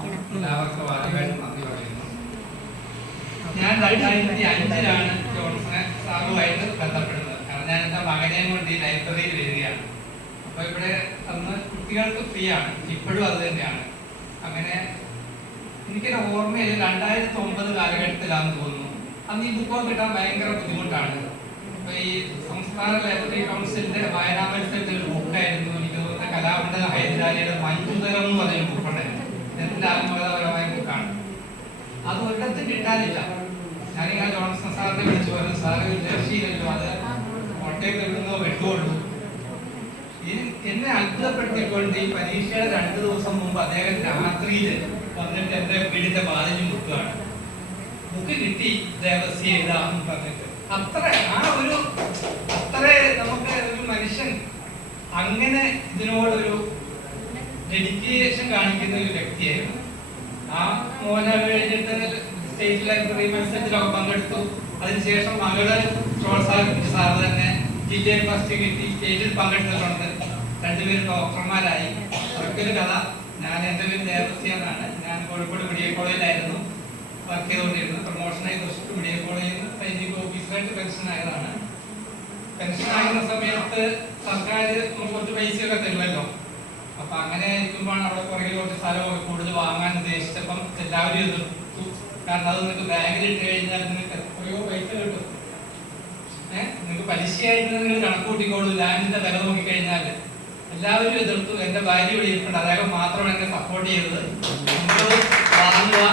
എല്ലാവർക്കും ആദ്യമായിട്ട് നന്ദി പറയുന്നു. ഞാൻ 2005-ലാണ് ജോൺസനെ സാറുമായിട്ട് ബന്ധപ്പെടുന്നത്. കാരണം ഞാൻ എൻ്റെ മകനെയും കൊണ്ട് ഈ ലൈബ്രറിയിൽ വരികയാണ്. അപ്പോൾ ഇവിടെ അന്ന് കുട്ടികൾക്ക് ഫ്രീ ആണ്, ഇപ്പോഴും അത് തന്നെയാണ്. അങ്ങനെ എനിക്കൊരു ഓർമ്മയിൽ 2009 കാലഘട്ടത്തിലാണെന്ന് തോന്നുന്നു. അന്ന് ഈ ബുക്കൊക്കെ കിട്ടാൻ ഭയങ്കര ബുദ്ധിമുട്ടാണ്. അപ്പോൾ ഈ സംസ്ഥാന ലൈബ്രറി കൗൺസിലിന്റെ വായനാ മത്സരത്തിൽ ഒരു ബുക്കായിരുന്നു എനിക്ക് തോന്നുന്ന കലാമണ്ഡലം ഹൈദരാലിയുടെ മഞ്ജുതരം എന്ന് പറഞ്ഞൊരു ബുക്കുണ്ടായിരുന്നു. എൻ്റെ ആത്മകഥാപരമായ ബുക്കാണ്. അത് ഒരിടത്തും കിട്ടാനില്ല. ഞാനിങ്ങനെ ജോൺസൺ സാറിനെ വിളിച്ചു പറഞ്ഞു, സാറ് രക്ഷയില്ലല്ലോ, അത് കോട്ടയം എഴുതുന്നോ വെട്ടുകൊള്ളൂ. എന്നെ അത്ഭുതപ്പെടുത്തിക്കൊണ്ട് ഈ പരീക്ഷയുടെ 2 ദിവസം മുമ്പ് അദ്ദേഹം രാത്രിയിൽ വന്നിട്ട് എൻ്റെ വീടിന്റെ വാതിലും മുട്ടുകയാണ്. ബുക്ക് കിട്ടി, ദേവസ്യ എഴുതാമെന്ന് പറഞ്ഞിട്ട്. അത്ര നമുക്ക് ഒരു മനുഷ്യൻ അങ്ങനെ ഇതിനോടൊരു ഡെഡിക്കേഷൻ കാണിക്കുന്ന ഒരു വ്യക്തിയായിരുന്നു. ആ മോനെ കഴിഞ്ഞിട്ട് സ്റ്റേറ്റ് ലൈബ്രറി മത്സരത്തിലൊക്കെ പങ്കെടുത്തു. അതിനുശേഷം മകള് പ്രോത്സാഹിപ്പിച്ച സാറ് തന്നെ ജില്ലയിൽ ഫസ്റ്റ് കിട്ടി, സ്റ്റേറ്റിൽ പങ്കെടുത്തിട്ടുണ്ട്. 2 പേരും ഡോക്ടർമാരായി. അവർക്കൊരു കഥ. എൻ്റെ പേര് ദേവസ്യ എന്നാണ്. ഞാൻ കോഴിക്കോട് മെഡിക്കൽ കോളേജിലായിരുന്നു വർക്ക് ചെയ്തുകൊണ്ടിരുന്നത്. പ്രൊമോഷനായി തൃശ്ശൂർ മെഡിക്കൽ കോളേജിൽ നിന്ന് സൈനിക ഓഫീസറായിട്ട് പെൻഷനായതാണ്. പെൻഷനാകുന്ന സമയത്ത് സർക്കാർ കുറച്ച് പൈസയൊക്കെ തരുമല്ലോ. അപ്പൊ അങ്ങനെ ഇരിക്കുമ്പോഴാണ് അവിടെ പുറകിൽ കുറച്ച് സ്ഥലമൊക്കെ കൂടുതൽ വാങ്ങാൻ ഉദ്ദേശിച്ചപ്പം എല്ലാവരും എതിർത്തു. കാരണം അത് നിങ്ങൾക്ക് ബാങ്കിൽ ഇട്ട് കഴിഞ്ഞാൽ നിങ്ങൾക്ക് എത്രയോ പൈസ കിട്ടും, നിങ്ങൾക്ക് പലിശയായിട്ട് നിങ്ങൾ കണക്ക് കൂട്ടിക്കോളൂ, ലാൻഡിന്റെ വില നോക്കിക്കഴിഞ്ഞാൽ. എല്ലാവരും എതിർത്തു. എന്റെ ഭാര്യ ഇവിടെ ഇരിപ്പുണ്ട്, അദ്ദേഹം മാത്രമാണ് എന്നെ സപ്പോർട്ട് ചെയ്തത്. വാങ്ങുക,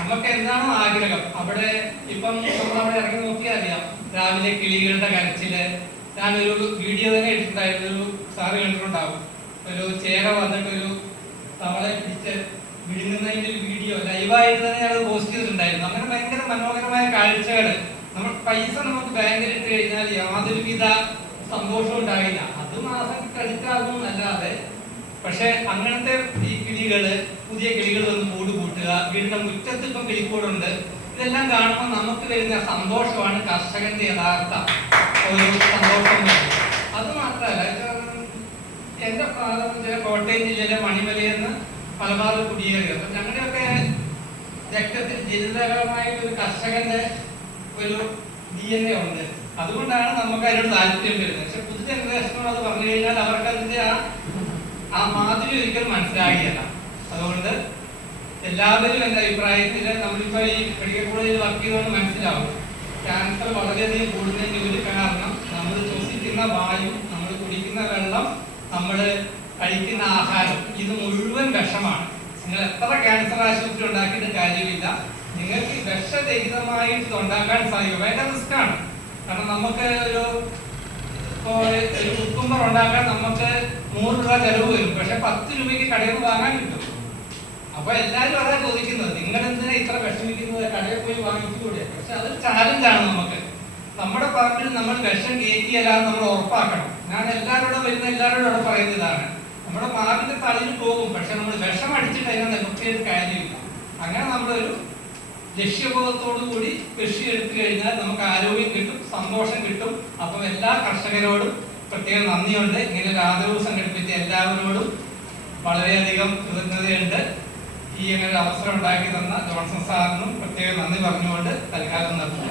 നമുക്ക് എന്താണോ ആഗ്രഹം. അവിടെ ഇപ്പം നമ്മളവിടെ ഇറങ്ങി നോക്കിയാൽ അറിയാം, രാവിലെ കിളികളുടെ കരച്ചില്. ഞാനൊരു വീഡിയോ തന്നെ ഇട്ടിട്ടുണ്ടായിരുന്നു, ഒരു സാറ് കണ്ടിട്ടുണ്ടാവും. ഒരു ചേര വന്നിട്ട് ഒരു തവളെ പിടിച്ച് വിഴുങ്ങുന്നതിന്റെ ഒരു വീഡിയോ ലൈവായിട്ട് തന്നെ ഞാൻ പോസ്റ്റ് ചെയ്തിട്ടുണ്ടായിരുന്നു. അങ്ങനെ ഭയങ്കര മനോഹരമായ കാഴ്ചകൾ. നമ്മൾ പൈസ നമുക്ക് ബാങ്കിൽ ഇട്ട് കഴിഞ്ഞാൽ യാതൊരുവിധ സന്തോഷവും ഉണ്ടാകില്ല. അത് മാസം ക്രെഡിറ്റ് അല്ലാതെ. പക്ഷെ അങ്ങനത്തെ ഈ കിളികള്, പുതിയ കിളികൾ വന്ന് കൂട് കൂട്ടുക, വീടിന്റെ മുറ്റത്ത് ഇപ്പം കിളിക്കൂടുണ്ട്. ഇതെല്ലാം കാണുമ്പോൾ നമുക്ക് വരുന്ന സന്തോഷമാണ് കർഷകന്റെ യഥാർത്ഥ ഒരു സന്തോഷം. അത് മാത്രമല്ല, എന്റെ ഫാദർ കോട്ടയം ജില്ലയിലെ മണിമലയെന്ന് മലബാർ കുടിയേറി. അപ്പൊ ഞങ്ങളുടെയൊക്കെ രക്തത്തിൽ ജനിതകമായിട്ട് ഒരു കർഷകന്റെ ഒരു DNA ഉണ്ട്. അതുകൊണ്ടാണ് നമുക്ക് അതിനോട് താല്പര്യം വരുന്നത്. പക്ഷെ പുതിയ ജനറേഷനോട് അത് പറഞ്ഞു കഴിഞ്ഞാൽ അവർക്ക് അതിന്റെ ആ മാതിരി ഒരിക്കലും മനസ്സിലാകില്ല. അതുകൊണ്ട് എല്ലാവരും എന്റെ അഭിപ്രായത്തിൽ നമ്മളിപ്പോ ഈ മെഡിക്കൽ കോളേജിൽ വർക്ക് ചെയ്തുകൊണ്ട് മനസ്സിലാവും, ക്യാൻസർ വളരെയധികം കൂടുന്നതിന്റെ ഒരു കാരണം നമ്മൾ ശ്വസിക്കുന്ന വായു, നമ്മൾ കുടിക്കുന്ന വെള്ളം, നമ്മൾ കഴിക്കുന്ന ആഹാരം, ഇത് മുഴുവൻ വിഷമാണ്. നിങ്ങൾ എത്ര ക്യാൻസർ ആശുപത്രി ഉണ്ടാക്കിയിട്ട് കാര്യമില്ല, നിങ്ങൾക്ക് വിഷരഹിതമായിട്ട് ഉണ്ടാക്കാൻ സാധിക്കും. ഭയങ്കര റിസ്ക്കാണ്. കാരണം നമുക്ക് ഒരു കുക്കുംബർ ഉണ്ടാക്കാൻ നമുക്ക് 100 രൂപ ചെലവ് വരും. പക്ഷെ 10 രൂപയ്ക്ക് കടയിൽ നിന്ന് വാങ്ങാൻ കിട്ടും. അപ്പൊ എല്ലാവരും അതാ ചോദിക്കുന്നത്, നിങ്ങൾ എന്തിനാ ഇത്ര വിഷമിക്കുന്നത്, കടയിൽ പോയി വാങ്ങിച്ചുകൂടെ? പക്ഷെ അതൊരു ചാലഞ്ചാണ് നമുക്ക്. നമ്മുടെ പറമ്പിൽ നമ്മൾ വിഷം കയറ്റിയല്ലാതെ നമ്മൾ ഉറപ്പാക്കണം. ഞാൻ എല്ലാവരോടും വരുന്ന എല്ലാവരോടും പറയുന്നതാണ്, നമ്മുടെ മാവിന്റെ തലയിൽ പോകും, പക്ഷെ നമ്മൾ വിഷം അടിച്ചിട്ട് അതിനെ നിലനിർത്തിയത് കാര്യമില്ല. അങ്ങനെ നമ്മളൊരു ലക്ഷ്യബോധത്തോടു കൂടി കൃഷി എടുത്തു കഴിഞ്ഞാൽ നമുക്ക് ആരോഗ്യം കിട്ടും, സന്തോഷം കിട്ടും. അപ്പം എല്ലാ കർഷകരോടും പ്രത്യേകം നന്ദിയുണ്ട്. ഇങ്ങനെ ഒരു ആദരവ് സംഘടിപ്പിച്ച എല്ലാവരോടും വളരെയധികം കൃതജ്ഞതയുണ്ട്. ഈ ഇങ്ങനെ ഒരു അവസരം ഉണ്ടാക്കി തന്ന ജോൺസൺ സാറിനും പ്രത്യേകം നന്ദി പറഞ്ഞുകൊണ്ട് തൽക്കാലം നിർത്തുന്നു.